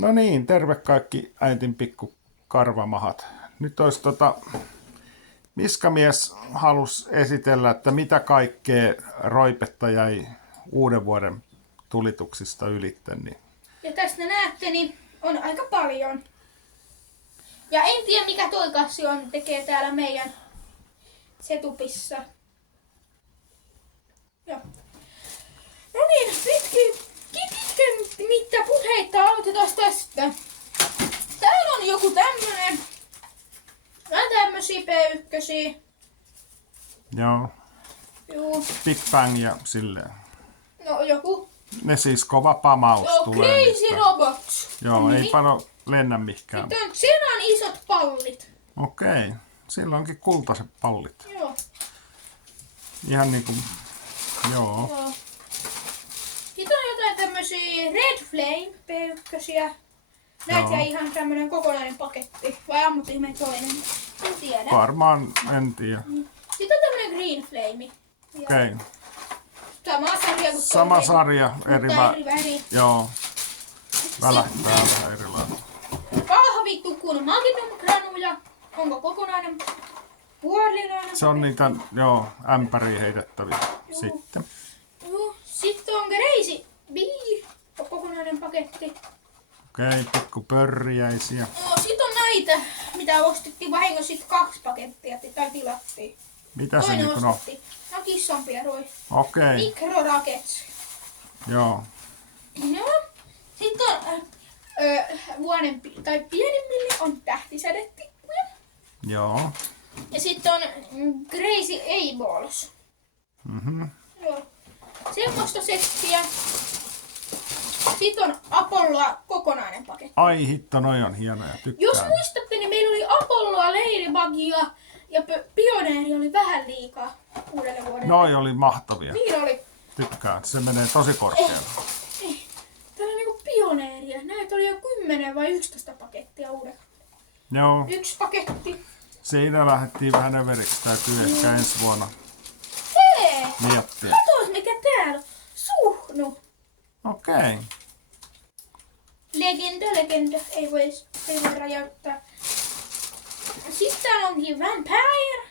No niin, terve kaikki äitin pikku karvamahat. Nyt olisi Miskamies halusi esitellä, että mitä kaikkea roipetta jäi uuden vuoden tulituksista ylitte. Niin. Ja tästä näette, niin on aika paljon. Ja en tiedä mikä toi kassi on, tekee täällä meidän setupissa. Joo. No niin, pitkä puheita aloitetaan tästä. Täällä on joku tämmönen. Vähän tämmösiä P1. Joo. Juu. Big Bang ja silleen. No joku. Ne siis kova pamaus Joo, tulee. Crazy niistä. Robots. Joo, ei paljon lennä mihinkään. Sitten on Xenan isot pallit. Okei, sillä onkin kultaiset pallit. Joo. Ihan niinku, joo. Joo. Sitten on jotain tämmösiä Red Flame P1. Näitä Joo. ihan tämmönen kokonainen paketti. Vai ammuttiin me toinen? En tiedä. Varmaan, en tiedä. Sitten on tämmönen Green Flame. Okei. Sama sarja kuin Sama toinen, sarja, mutta eri väri. Joo. Välähtää vähän erilainen. Kahvitukun Magnum Granuja. Onko kokonainen? Puolinainen? Se on niitä, joo, ämpäriin heitettäviä Joo. sitten. Joo. Sitten on Crazy Bee. Kokonainen paketti. Okei, pikku pörriäisiä. No, sit on näitä, mitä ostettiin vahingossa sit 2 pakettia tai tilattiin. Mitä se Toinen niinku on? ostettiin. No kissanpieroi. Okei, Micro Rockets. joo. Joo. Sitten on vuoden tai pienimmille on tähtisädetikkuja. Joo. Ja sitten on Crazy A-Balls. Mhm. Joo. Semmoista settiä. Sitten on Apolloa kokonainen paketti. Ai hitto, noi on hienoja, Jos tykkään. muistatte, niin meillä oli Apolloa, Ladybugia ja Pioneeri oli vähän liikaa uudelle vuodelle. Noi oli mahtavia, Niin oli. tykkään. Se menee tosi korkealle. Täällä on niinku Pioneeria. Näitä oli jo 10 vai 11 pakettia uudelle. Joo, 1 paketti. siinä lähdettiin vähän överiksi. Täytyy ehkä ensi vuonna Hei! miettiä. Katos mikä täällä on. Suhnu. Okei. Legenda. Ei voi rajoittaa. Sitten täällä onkin Vampire.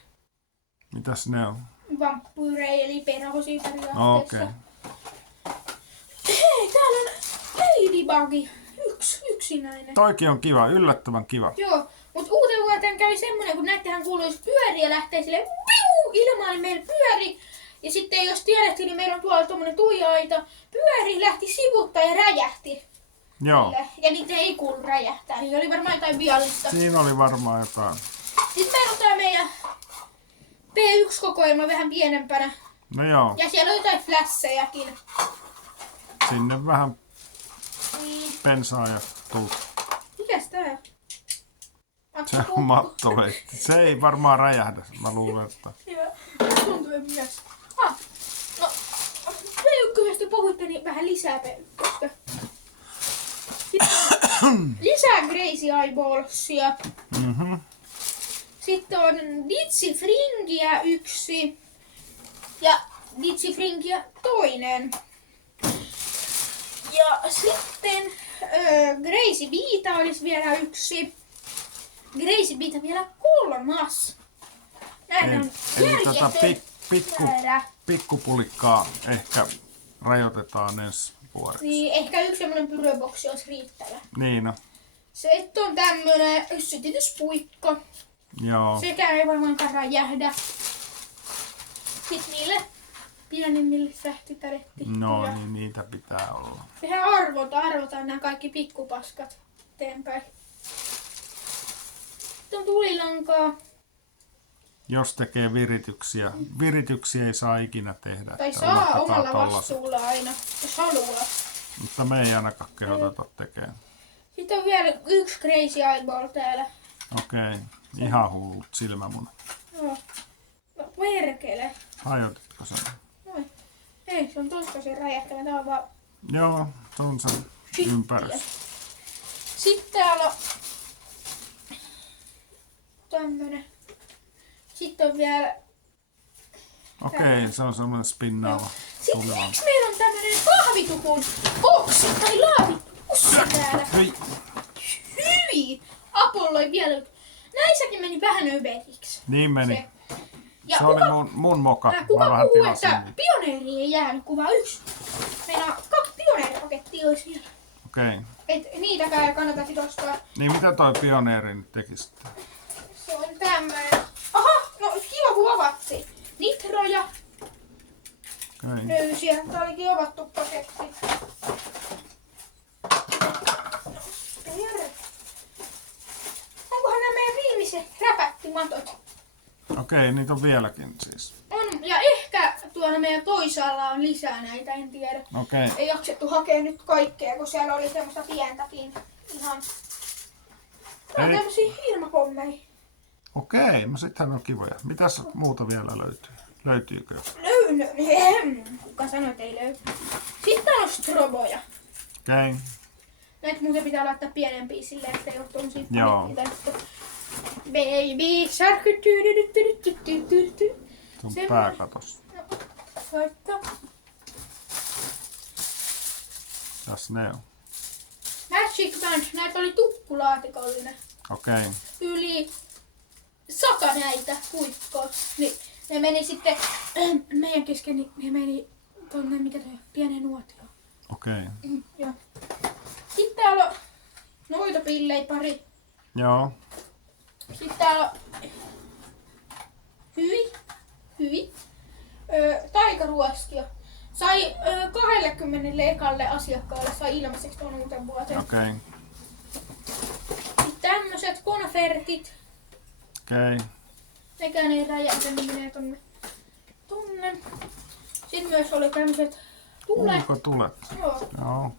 Mitäs ne on? Vampyre eli perhosia periaatteessa. Okei. Hei, täällä on Ladybugi. Yksinäinen. Toikin on kiva, yllättävän kiva. Joo, mutta uuteen vuoteen kävi semmonen, kun näittehän kuuluisi pyöriä lähtee silleen piu, ilmaan meillä pyöri. Ja sitten jos tiedettiin, niin meillä on tuolla tommonen tuija-aita. Pyöri lähti sivuttaa ja räjähti. Joo. Ja niitä ei kuulu räjähtää. Niillä oli varmaan jotain viallista. Siinä oli varmaan jotain. Sitten meillä on tää meidän P1-kokoelma vähän pienempänä. No joo, Ja siellä on jotain flässejäkin. sinne vähän Niin. bensaa ja tulta. Mikäs tää? Se on mattoleitti. Se ei varmaan räjähdä, mä luulen, että... Hyvä. Tuntuu myös. No, P1 puhuitte, niin vähän lisää P1. Sitten lisää Crazy Eyeballsia. Mhm. Sitten on Ditzy Fringia 1 ja Ditzy Fringia toinen. Ja sitten Crazy Beeta olisi vielä 1. Crazy Beeta vielä 3. Näin on Eli järjetön määrä. pikkupulikkaa ehkä rajoitetaan ensi vuodeksi. Niin, ehkä yksi semmonen pyröboksi olisi riittävä. Niin, no. Sitten on tämmönen sytityspuikko. Joo. Sekään ei varmaankaan räjähdä. Sitten niille pienimmille sähtitärettikkuja. No niin, niitä pitää olla. Tehdään arvotaan nämä kaikki pikkupaskat eteenpäin. Sitten on tulilankaa. Jos tekee virityksiä. Virityksiä ei saa ikinä tehdä. Tai että saa unohdetaan omalla tollaset. vastuulla aina, jos haluaa. Mutta me ei ainakaan kehoteta tekemään. Sitten on vielä 1 Crazy Eyeball täällä. Okei, ihan hullut silmämunat. No, no perkele. Hajotitko sen? Noin. Ei, se on toistaisen räjähtävä. Tää on vaan Joo, se on se ympärys. Sitten täällä on tämmönen. Sitten on vielä... Okei, se on semmoinen spinnaava Sitten tuleva. miksi meillä on tämmönen kahvitukun boksi tai laavi? pussi täällä. Hyi. Hyi! Apolloi vielä. Näissäkin meni vähän överiksi. Niin meni. Se. Ja Se oli mun moka. kuka Mä vähän puhuu, tilasin että niitä. pioneeri ei jäänyt kuva 1. Meillä 2 pioneeripakettia olisi vielä. Okei. Et niitäkään ei kannata sit ostaa. Niin mitä toi pioneeri nyt teki sitten? Se on tämmöinen. Aha, no kiva kun avattiin. Nitroja Okei. löysiä. Tää olikin avattu paketti. Onkohan nämä meidän viimeiset räpättimatot? Okei, niitä on vieläkin siis. On, ja ehkä tuolla meidän toisaalla on lisää näitä, en tiedä. Okei. Ei jaksettu hakea nyt kaikkea, kun siellä oli semmoista pientäkin. Ihan. Tää on Eli- tämmösiä ilmapommeja. Okei, no sittenhän on kivoja. Mitäs muuta vielä löytyy? Löytyykö? Kuka sanoi, että ei löydy. Sitten on stroboja. Okei. Näitä muuten pitää laittaa pienempiä silleen, ettei ole tommosia Joo. panikkitäyttä. Baby shark. Sun Semmoinen. pää katos. Laittaa. Tässä ne on. Magic Band. Näitä oli tukkulaatikollinen. Okei. Yli 100 näitä huikkoa. Niin ne meni sitten meidän kesken, niin ne meni tonne, mikä toi on, pienen nuotioon. Okei. Joo. Sitten täällä on noita pillejä pari. Joo. Sitten täällä on hyi. Taikaruoskia. Sai 20 ekalle asiakkaalle sai ilmaiseksi tuon uuden vuoteen. Okei. Sitten tämmöset konfertit. Okei. Nekään ei räjähdä, niin menee tonne. Sitten myös oli tämmöset tulet. Ulkotulet. Joo. Joo.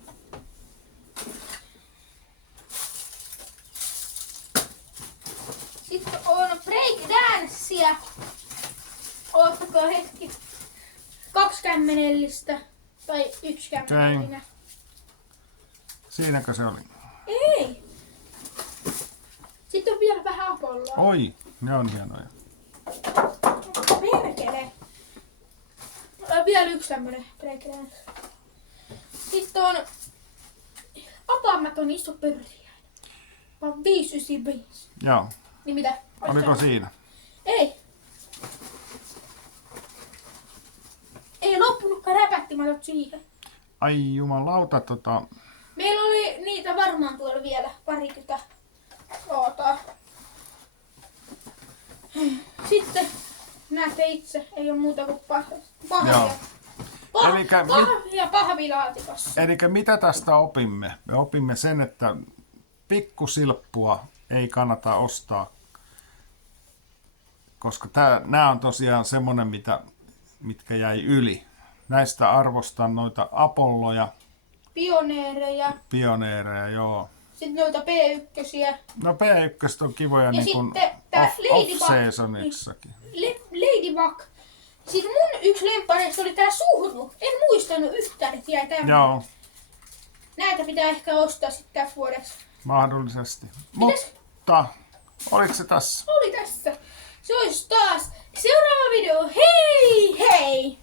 Sitten on breakdancea. Oottakaa hetki. 2 kämmenellistä. Tai 1 kämmenellinen. Siinäkö se oli? Ei. Sitten on vielä vähän Apolloa. Oi, ne on hienoja. Perkele. Vielä 1 tämmönen breakdance. Sitten on Apamaton iso pörriäinen. Vaan 595. Joo. Niin mitä? Oliko siinä? Ei. Ei loppunutkaan räpättimatot siihen. Ai jumalauta, Meillä oli niitä varmaan tuolla vielä parikymmentä. Ootaa. Sitten näette itse, ei ole muuta kuin pahvia. Joo. Elikkä Pahvia pahvilaatikossa. Elikkä mitä tästä opimme? Me opimme sen, että pikkusilppua ei kannata ostaa, koska nämä on tosiaan semmoinen, mitkä jäi yli. Näistä arvostan noita Apolloja, Pioneereja. pioneereja, joo. Sitten noita P1. No P1 on kivoja niin kuin sitten tää Ladybug. off-seasonissakin. Ladybug. Sitten mun yksi lemppareista oli tää suhru. En muistanut yhtään, että jäi tämmönen. Joo, Näitä pitää ehkä ostaa sitten tässä vuodessa. mahdollisesti. Mitäs? Mutta oliko se tässä? Oli tässä. Se olisi taas seuraava video. Hei hei!